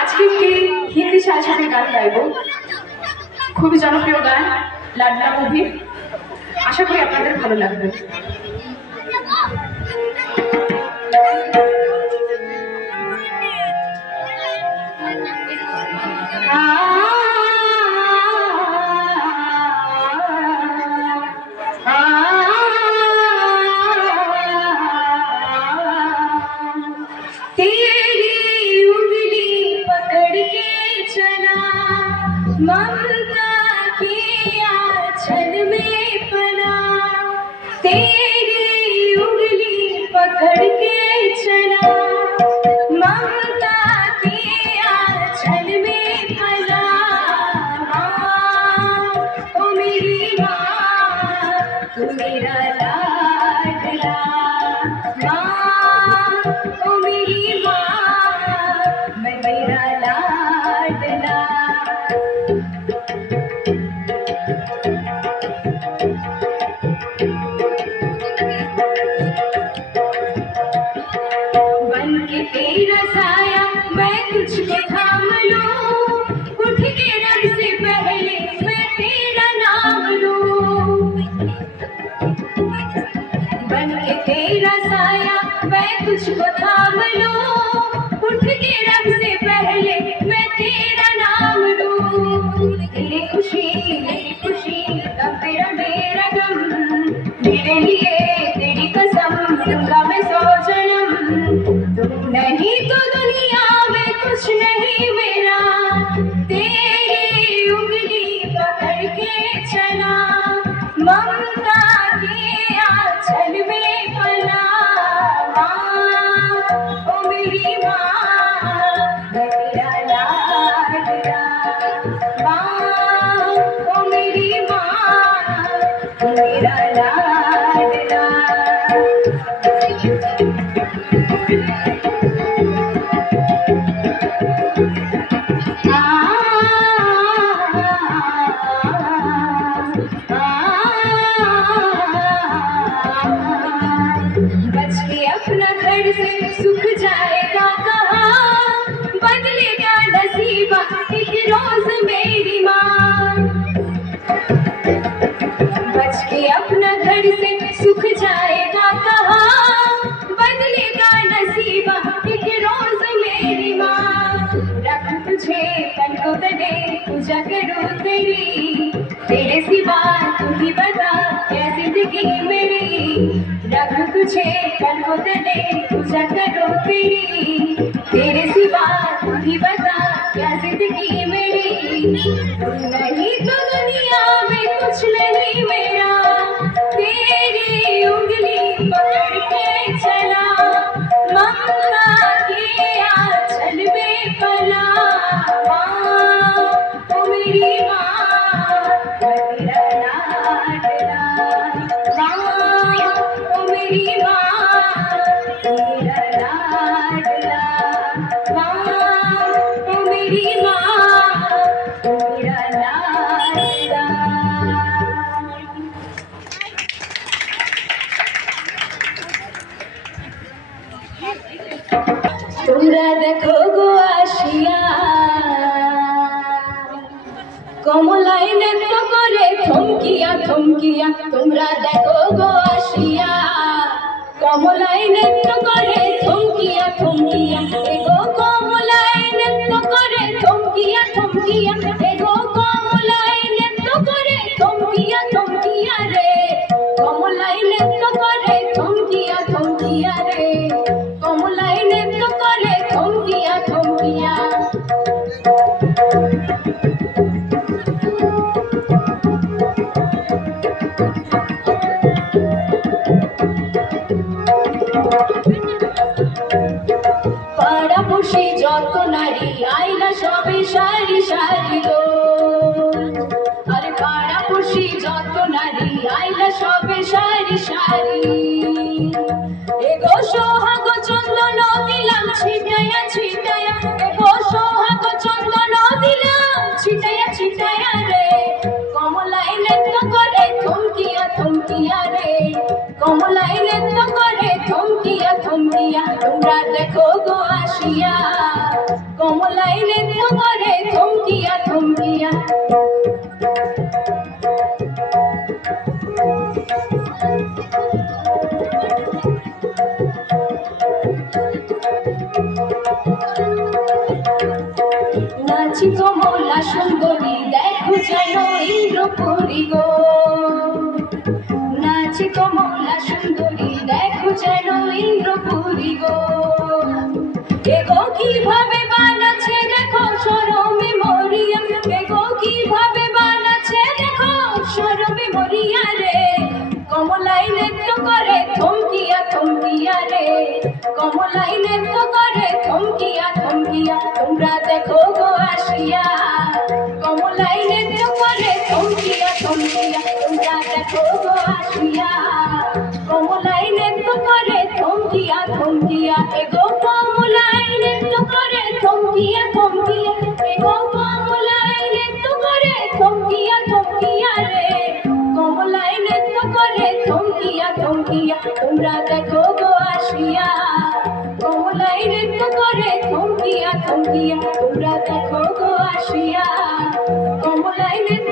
আজকে একটি হিন্দি সাহিত্যের গান গাইব। খুবই জনপ্রিয় গান, লাড্ডা মুভি। আশা করি আপনাদের ভালো লাগবে। ममता के आंचल में पना, तेरी उंगली पकड़ के चला। ममता के आंचल में पना, ओ मेरी माँ तू मेरा लाडला। माँ ओ मेरी माँ मैं मेरा लाडला। तेरा साया मैं तुझको थाम लूं, उठ के रब से पहले मैं तेरा नाम लूं। बन के तेरा साया मैं तुझको थाम लूं, उठ के रब से पहले मैं तेरा नाम लूं। तेरी खुशी तब तेरा मेरा गम, मेरे लिए तेरी कसम दूंगा मैं 100 जन्म। नहीं तो दुनिया में कुछ नहीं मेरा, तेरी उंगली पकड़ के चला। ममता के आंचल में पला। ओ मेरी माँ मेरा लाडला। ओ मेरी माँ मेरा लाडला। बच के अपना घर से सुख जाएगा कहाँ, बदलेगा नसीबा एक रोज मेरी माँ। बच के अपना घर से सुख जाएगा कहाँ, बदलेगा नसीबा एक रोज मेरी माँ। रख तुझे तन को तने पूजा करूँ तेरी, तेरे सिवा तू ही बता क्या जिंदगी मेरी। रख तुझे तन को तने पूजा करूँ तेरी, तेरे सिवा तू ही बता क्या जिंदगी मेरी। तू नहीं तो दुनिया में कुछ नहीं मेरा, तेरी उंगली पकड़ के चला। ममता के आंचल में पला। ओ मेरी माँ मेरा लाडला। ओ मेरी माँ मेरा लाडला। ओ मेरी माँ मेरा लाडला। তোমরা দেখো গো আসিয়া, কমলায় নৃত্য করে থমকিয়া থমকিয়া। তোমরা দেখো গো আসিয়া, কমলায় নৃত্য করে থমকিয়া থমকিয়া। এগো কমলায় নৃত্য করে থমকিয়া থমকিয়া। এগো কমলায় নৃত্য করে থমকিয়া থমকিয়া রে। কমলায় নৃত্য করে থমকিয়া থমকিয়া রে। কমলায় নৃত্য করে থমকিয়া থমকিয়া। পাড়াপড়শি যত নারী আইলা সবে সারি সারি গো। আরে পাড়াপড়শি যত নারী আইলা সবে সারি সারি। এগো সোহাগ চন্দন দিলাম ছিটায়া ছিটায়া। এগো সোহাগ চন্দন দিলাম ছিটায়া ছিটায়া রে। কমলায় নৃত্য করে থমকিয়া থমকিয়া রে। কমলায় নৃত্য করে থমকিয়া থমকিয়া। তোমরা দেখো গো আসিয়া, কমলাই নৃত্য করে থমকিয়া থমকিয়া। নাচি কমলা সুন্দরী দেখো যেন ইন্দ্রপুরী গো, নাচি কমলা সুন্দরী দেখো যেন ইন্দ্রপুরী গো। এগো কিভাবে বানাচ্ছে দেখো সরমে মরিয়া, এগো কিভাবে বানাচ্ছে দেখো সরমে মরিয়া রে। কমলাই নৃত্য করে থমকিয়া থমকিয়া রে, কমলাই নৃত্য করে থমকিয়া থমকিয়া। তোমরা দেখো গো আসিয়া, কমলাই নৃত্য করে থমকিয়া থমকিয়া। তোমরা দেখো গো আসিয়া, কমলাই নৃত্য করে থমকিয়া থমকিয়া। এগো কমলাই নৃত্য করে থমকিয়া থমকিয়া, এগো কমলাই নৃত্য করে থমকিয়া থমকিয়া রে। কমলাই নৃত্য করে থমকিয়া থমকিয়া। তোমরা দেখো গো আসিয়া, কমলাই নৃত্য করে থমকিয়া থমকিয়া। তোমরা দেখো গো আসিয়া, কমলাই নৃত্য